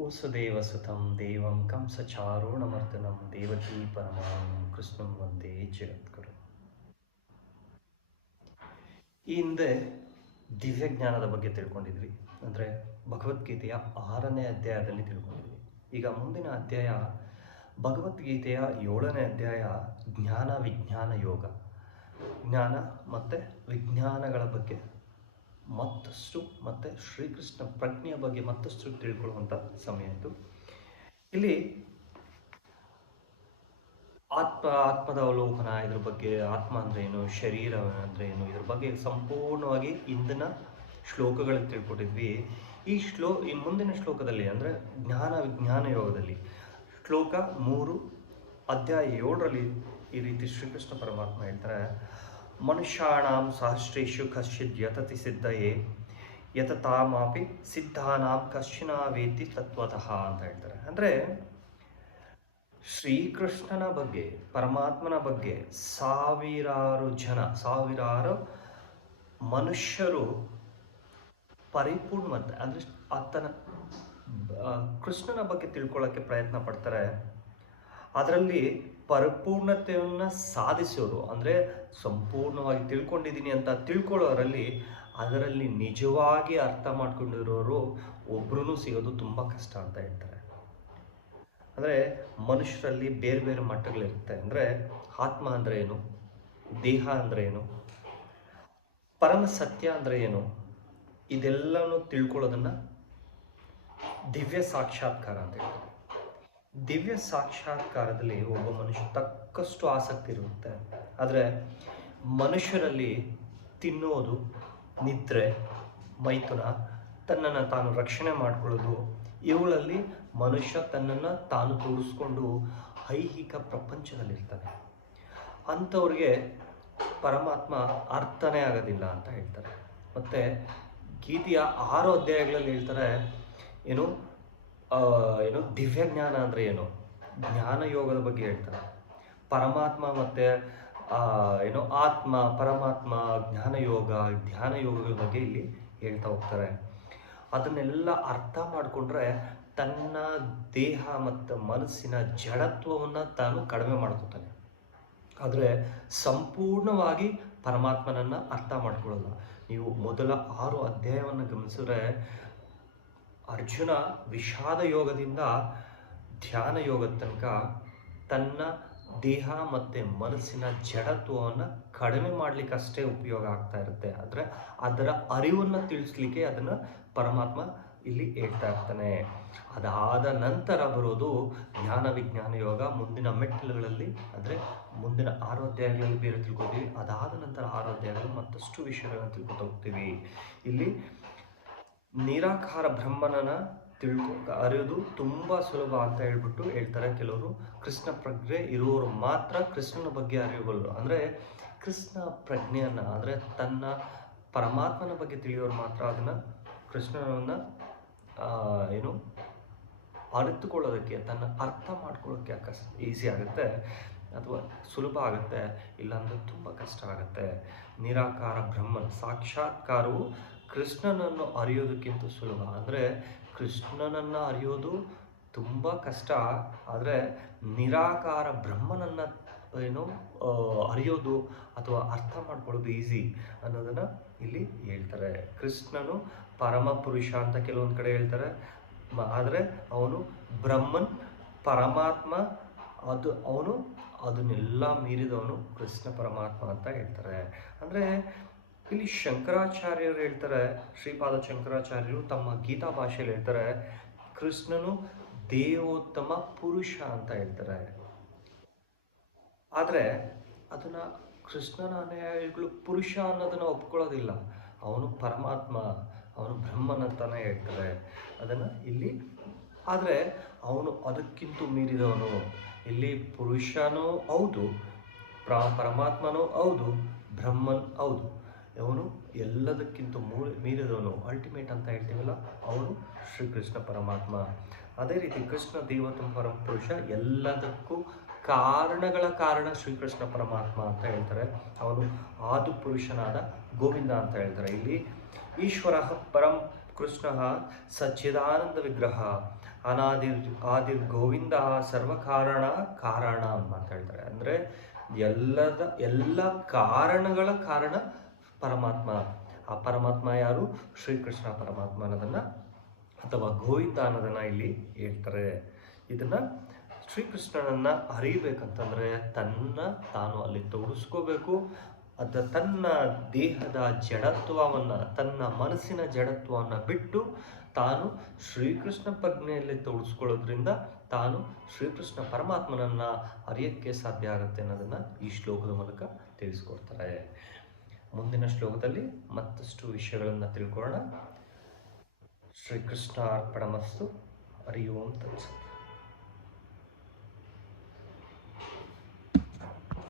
ವಸುದೇವಸುತಂ ದೇವಂ ಕಂಸಚಾರುಣಮರ್ದನಂ ದೇವಕೀ ಪರಮಾನಂದಂ ಕೃಷ್ಣಂ ವಂದೇ ಜಗದ್ಗುರು. ಈ ಹಿಂದೆ ದಿವ್ಯಜ್ಞಾನದ ಬಗ್ಗೆ ತಿಳ್ಕೊಂಡಿದ್ವಿ, ಅಂದರೆ ಭಗವದ್ಗೀತೆಯ 6ನೇ ಅಧ್ಯಾಯದಲ್ಲಿ ತಿಳ್ಕೊಂಡಿದ್ವಿ. ಈಗ ಮುಂದಿನ ಅಧ್ಯಾಯ ಭಗವದ್ಗೀತೆಯ 7ನೇ ಅಧ್ಯಾಯ ಜ್ಞಾನ ವಿಜ್ಞಾನ ಯೋಗ. ಜ್ಞಾನ ಮತ್ತು ವಿಜ್ಞಾನಗಳ ಬಗ್ಗೆ ಮತ್ತಷ್ಟು ಮತ್ತು ಶ್ರೀಕೃಷ್ಣ ಪ್ರಜ್ಞೆಯ ಬಗ್ಗೆ ಮತ್ತಷ್ಟು ತಿಳ್ಕೊಳ್ಳುವಂಥ ಸಮಯ ಇದು. ಇಲ್ಲಿ ಆತ್ಮದ ಅವಲೋಕನ, ಇದ್ರ ಬಗ್ಗೆ ಆತ್ಮ ಅಂದರೆ ಏನು, ಶರೀರ ಅಂದರೆ ಏನು, ಇದ್ರ ಬಗ್ಗೆ ಸಂಪೂರ್ಣವಾಗಿ ಇಂದಿನ ಶ್ಲೋಕಗಳಲ್ಲಿ ತಿಳ್ಕೊಟ್ಟಿದ್ವಿ. ಈ ಮುಂದಿನ ಶ್ಲೋಕದಲ್ಲಿ ಅಂದರೆ ಜ್ಞಾನ ವಿಜ್ಞಾನ ಯೋಗದಲ್ಲಿ ಶ್ಲೋಕ 3 ಅಧ್ಯಾಯ 7ರಲ್ಲಿ ಈ ರೀತಿ ಶ್ರೀಕೃಷ್ಣ ಪರಮಾತ್ಮ ಹೇಳ್ತಾರೆ, ಮನುಷ್ಯಾಣಾಂ ಸಹಸ್ರೇಶು ಕಶ್ಚಿದ್ ಯತತಿ ಸಿದ್ಧಯೇ ಯತತಾಮಾಪಿ ಸಿದ್ಧಾನಾಂ ಕಶ್ಚಿನ ವೇತಿ ತತ್ವತಃ ಅಂತ ಹೇಳ್ತಾರೆ. ಅಂದರೆ ಶ್ರೀಕೃಷ್ಣನ ಬಗ್ಗೆ, ಪರಮಾತ್ಮನ ಬಗ್ಗೆ ಸಾವಿರಾರು ಮನುಷ್ಯರು ಪರಿಪೂರ್ಣವಂತ ಅಂದರೆ ಆತನ ಕೃಷ್ಣನ ಬಗ್ಗೆ ತಿಳ್ಕೊಳ್ಳೋಕ್ಕೆ ಪ್ರಯತ್ನ ಪಡ್ತಾರೆ. ಅದರಲ್ಲಿ ಪರಿಪೂರ್ಣತೆಯನ್ನು ಸಾಧಿಸೋರು, ಅಂದರೆ ಸಂಪೂರ್ಣವಾಗಿ ತಿಳ್ಕೊಂಡಿದ್ದೀನಿ ಅಂತ ತಿಳ್ಕೊಳ್ಳೋರಲ್ಲಿ ಅದರಲ್ಲಿ ನಿಜವಾಗಿ ಅರ್ಥ ಮಾಡ್ಕೊಂಡಿರೋರು ಒಬ್ರೂ ಸಿಗೋದು ತುಂಬ ಕಷ್ಟ ಅಂತ ಹೇಳ್ತಾರೆ. ಅಂದರೆ ಮನುಷ್ಯರಲ್ಲಿ ಬೇರೆ ಬೇರೆ ಮಟ್ಟಗಳಿರುತ್ತೆ. ಅಂದರೆ ಆತ್ಮ ಅಂದರೆ ಏನು, ದೇಹ ಅಂದರೆ ಏನು, ಪರಮ ಸತ್ಯ ಅಂದರೆ ಏನು, ಇದೆಲ್ಲನೂ ತಿಳ್ಕೊಳ್ಳೋದನ್ನು ದಿವ್ಯ ಸಾಕ್ಷಾತ್ಕಾರ ಅಂತ ಹೇಳ್ತಾರೆ. ದಿವ್ಯ ಸಾಕ್ಷಾತ್ಕಾರದಲ್ಲಿ ಒಬ್ಬ ಮನುಷ್ಯ ತಕ್ಕಷ್ಟು ಆಸಕ್ತಿ ಇರುತ್ತೆ. ಆದರೆ ಮನುಷ್ಯರಲ್ಲಿ ತಿನ್ನೋದು, ನಿದ್ರೆ, ಮೈಥುನ, ತನ್ನನ್ನು ತಾನು ರಕ್ಷಣೆ ಮಾಡಿಕೊಳ್ಳೋದು, ಇವುಗಳಲ್ಲಿ ಮನುಷ್ಯ ತನ್ನನ್ನು ತಾನು ತೋರಿಸ್ಕೊಂಡು ಐಹಿಕ ಪ್ರಪಂಚದಲ್ಲಿರ್ತಾನೆ. ಅಂಥವ್ರಿಗೆ ಪರಮಾತ್ಮ ಅರ್ಥನೇ ಆಗೋದಿಲ್ಲ ಅಂತ ಹೇಳ್ತಾರೆ. ಮತ್ತು ಗೀತೆಯ 6 ಅಧ್ಯಾಯಗಳಲ್ಲಿ ಹೇಳ್ತಾರೆ ಏನು ದಿವ್ಯಜ್ಞಾನ ಅಂದರೆ ಏನು, ಜ್ಞಾನ ಯೋಗದ ಬಗ್ಗೆ ಹೇಳ್ತಾರೆ. ಪರಮಾತ್ಮ ಮತ್ತು ಆತ್ಮ, ಪರಮಾತ್ಮ, ಧ್ಯಾನ ಯೋಗಗಳ ಬಗ್ಗೆ ಇಲ್ಲಿ ಹೇಳ್ತಾ ಹೋಗ್ತಾರೆ. ಅದನ್ನೆಲ್ಲ ಅರ್ಥ ಮಾಡಿಕೊಂಡ್ರೆ ತನ್ನ ದೇಹ ಮತ್ತು ಮನಸ್ಸಿನ ಜಡತ್ವವನ್ನು ತಾನು ಕಡಿಮೆ ಮಾಡ್ಕೊತಾನೆ. ಆದರೆ ಸಂಪೂರ್ಣವಾಗಿ ಪರಮಾತ್ಮನನ್ನು ಅರ್ಥ ಮಾಡ್ಕೊಳ್ಳಲ್ಲ. ನೀವು ಮೊದಲ 6 ಅಧ್ಯಾಯವನ್ನು ಗಮನಿಸಿದ್ರೆ ಅರ್ಜುನ ವಿಷಾದ ಯೋಗದಿಂದ ಧ್ಯಾನ ಯೋಗದ ತನಕ ತನ್ನ ದೇಹ ಮತ್ತು ಮನಸ್ಸಿನ ಜಡತ್ವವನ್ನು ಕಡಿಮೆ ಮಾಡಲಿಕ್ಕೆ ಅಷ್ಟೇ ಉಪಯೋಗ ಆಗ್ತಾ ಇರುತ್ತೆ. ಆದರೆ ಅದರ ಅರಿವನ್ನು ತಿಳಿಸ್ಲಿಕ್ಕೆ ಅದನ್ನು ಪರಮಾತ್ಮ ಇಲ್ಲಿ ಹೇಳ್ತಾ ಇರ್ತಾನೆ. ಅದಾದ ನಂತರ ಬರೋದು ಜ್ಞಾನ ವಿಜ್ಞಾನ ಯೋಗ. ಮುಂದಿನ ಮೆಟ್ಟಿಲುಗಳಲ್ಲಿ ಅಂದರೆ ಮುಂದಿನ 6 ಅಧ್ಯಾಯಗಳಲ್ಲಿ ಬೇರೆ ತಿಳ್ಕೊತೀವಿ. ಅದಾದ ನಂತರ 6 ಅಧ್ಯಾಯಗಳಲ್ಲಿ ಮತ್ತಷ್ಟು ವಿಷಯಗಳನ್ನು ತಿಳ್ಕೊತಾ ಹೋಗ್ತೀವಿ. ಇಲ್ಲಿ ನಿರಾಕಾರ ಬ್ರಹ್ಮನನ್ನ ಅರಿಯೋದು ತುಂಬ ಸುಲಭ ಅಂತ ಹೇಳ್ತಾರೆ ಕೆಲವರು. ಕೃಷ್ಣ ಪ್ರಜ್ಞೆ ಇರುವವರು ಮಾತ್ರ ಕೃಷ್ಣನ ಬಗ್ಗೆ ಅರಿಯಬಲ್ಲರು. ಅಂದರೆ ಕೃಷ್ಣ ಪ್ರಜ್ಞೆಯನ್ನು, ಅಂದರೆ ತನ್ನ ಪರಮಾತ್ಮನ ಬಗ್ಗೆ ತಿಳಿಯೋರು ಮಾತ್ರ ಅದನ್ನು ಕೃಷ್ಣನನ್ನು ಅರಿತುಕೊಳ್ಳೋದಕ್ಕೆ, ತನ್ನ ಅರ್ಥ ಮಾಡ್ಕೊಳ್ಳೋಕ್ಕೆ ಈಸಿ ಆಗುತ್ತೆ ಅಥವಾ ಸುಲಭ ಆಗುತ್ತೆ. ಇಲ್ಲಾಂದರೆ ತುಂಬ ಕಷ್ಟ ಆಗುತ್ತೆ. ನಿರಾಕಾರ ಬ್ರಹ್ಮನ ಸಾಕ್ಷಾತ್ಕಾರವು ಕೃಷ್ಣನನ್ನು ಅರಿಯೋದಕ್ಕಿಂತ ಸುಲಭ. ಅಂದರೆ ಕೃಷ್ಣನನ್ನು ಅರಿಯೋದು ತುಂಬ ಕಷ್ಟ, ಆದರೆ ನಿರಾಕಾರ ಬ್ರಹ್ಮನನ್ನು ಅರಿಯೋದು ಅಥವಾ ಅರ್ಥ ಮಾಡ್ಕೊಳ್ಳೋದು ಈಸಿ ಅನ್ನೋದನ್ನು ಇಲ್ಲಿ ಹೇಳ್ತಾರೆ. ಕೃಷ್ಣನು ಪರಮ ಪುರುಷ ಅಂತ ಕೆಲವೊಂದು ಕಡೆ ಹೇಳ್ತಾರೆ, ಆದರೆ ಅವನು ಬ್ರಹ್ಮನ್, ಪರಮಾತ್ಮ, ಅವನು ಅದನ್ನೆಲ್ಲ ಮೀರಿದವನು ಕೃಷ್ಣ ಪರಮಾತ್ಮ ಅಂತ ಹೇಳ್ತಾರೆ. ಅಂದರೆ ಇಲ್ಲಿ ಶಂಕರಾಚಾರ್ಯರು ಹೇಳ್ತಾರೆ, ಶ್ರೀಪಾದ ಶಂಕರಾಚಾರ್ಯರು ತಮ್ಮ ಗೀತಾ ಭಾಷೆಯಲ್ಲಿ ಹೇಳ್ತಾರೆ, ಕೃಷ್ಣನು ದೇವೋತ್ತಮ ಪುರುಷ ಅಂತ ಹೇಳ್ತಾರೆ. ಆದರೆ ಅದನ್ನು ಕೃಷ್ಣನ ಅನುಯಾಯಿಗಳು ಪುರುಷ ಅನ್ನೋದನ್ನು ಒಪ್ಕೊಳ್ಳೋದಿಲ್ಲ. ಅವನು ಪರಮಾತ್ಮ, ಅವನು ಬ್ರಹ್ಮನ್ ಅಂತಾನೆ ಹೇಳ್ತಾರೆ ಅದನ್ನು ಇಲ್ಲಿ. ಆದರೆ ಅವನು ಅದಕ್ಕಿಂತ ಮೀರಿದವನು. ಇಲ್ಲಿ ಪುರುಷನೂ ಹೌದು, ಪರಮಾತ್ಮನೂ ಹೌದು, ಬ್ರಹ್ಮನ್ ಹೌದು. ಅವನು ಎಲ್ಲದಕ್ಕಿಂತ ಮೀರಿದವನು, ಅಲ್ಟಿಮೇಟ್ ಅಂತ ಹೇಳ್ತೀವಲ್ಲ, ಅವನು ಶ್ರೀಕೃಷ್ಣ ಪರಮಾತ್ಮ. ಅದೇ ರೀತಿ ಕೃಷ್ಣ ದೇವೋತ್ತಮ ಪರಮ ಪುರುಷ, ಎಲ್ಲದಕ್ಕೂ ಕಾರಣಗಳ ಕಾರಣ ಶ್ರೀಕೃಷ್ಣ ಪರಮಾತ್ಮ ಅಂತ ಹೇಳ್ತಾರೆ. ಅವನು ಆದಿ ಪುರುಷನಾದ ಗೋವಿಂದ ಅಂತ ಹೇಳ್ತಾರೆ. ಇಲ್ಲಿ ಈಶ್ವರ ಪರಂ ಕೃಷ್ಣ ಸಚ್ಚಿದಾನಂದ ವಿಗ್ರಹ ಆದಿರ್ ಗೋವಿಂದ ಸರ್ವಕಾರಣ ಕಾರಣ ಅಂತ ಮಾತಾಡ್ತಾರೆ. ಅಂದರೆ ಎಲ್ಲ ಕಾರಣಗಳ ಕಾರಣ ಪರಮಾತ್ಮ. ಆ ಪರಮಾತ್ಮ ಯಾರು? ಶ್ರೀಕೃಷ್ಣ ಪರಮಾತ್ಮ ಅನ್ನೋದನ್ನು ಅಥವಾ ಗೋವಿಂದ ಅನ್ನೋದನ್ನು ಇಲ್ಲಿ ಹೇಳ್ತಾರೆ. ಇದನ್ನು ಶ್ರೀಕೃಷ್ಣನನ್ನು ಅರಿಬೇಕಂತಂದರೆ ತಾನು ಅಲ್ಲಿ ತೋರಿಸ್ಕೋಬೇಕು. ತನ್ನ ದೇಹದ ಜಡತ್ವವನ್ನು, ತನ್ನ ಮನಸ್ಸಿನ ಜಡತ್ವವನ್ನು ಬಿಟ್ಟು ತಾನು ಶ್ರೀಕೃಷ್ಣ ಪ್ರಜ್ಞೆಯಲ್ಲಿ ತೋರಿಸ್ಕೊಳ್ಳೋದ್ರಿಂದ ತಾನು ಶ್ರೀಕೃಷ್ಣ ಪರಮಾತ್ಮನನ್ನು ಅರಿಯೋಕ್ಕೆ ಸಾಧ್ಯ ಆಗುತ್ತೆ ಅನ್ನೋದನ್ನು ಈ ಶ್ಲೋಕದ ಮೂಲಕ ತಿಳಿಸ್ಕೊಡ್ತಾರೆ. ಮುಂದಿನ ಶ್ಲೋಕದಲ್ಲಿ ಮತ್ತಷ್ಟು ವಿಷಯಗಳನ್ನು ತಿಳ್ಕೊಳ್ಳೋಣ. ಶ್ರೀಕೃಷ್ಣ ಅರ್ಪಣಮಸ್ತು. ಹರಿ ಓಂ ತತ್ಸತ್.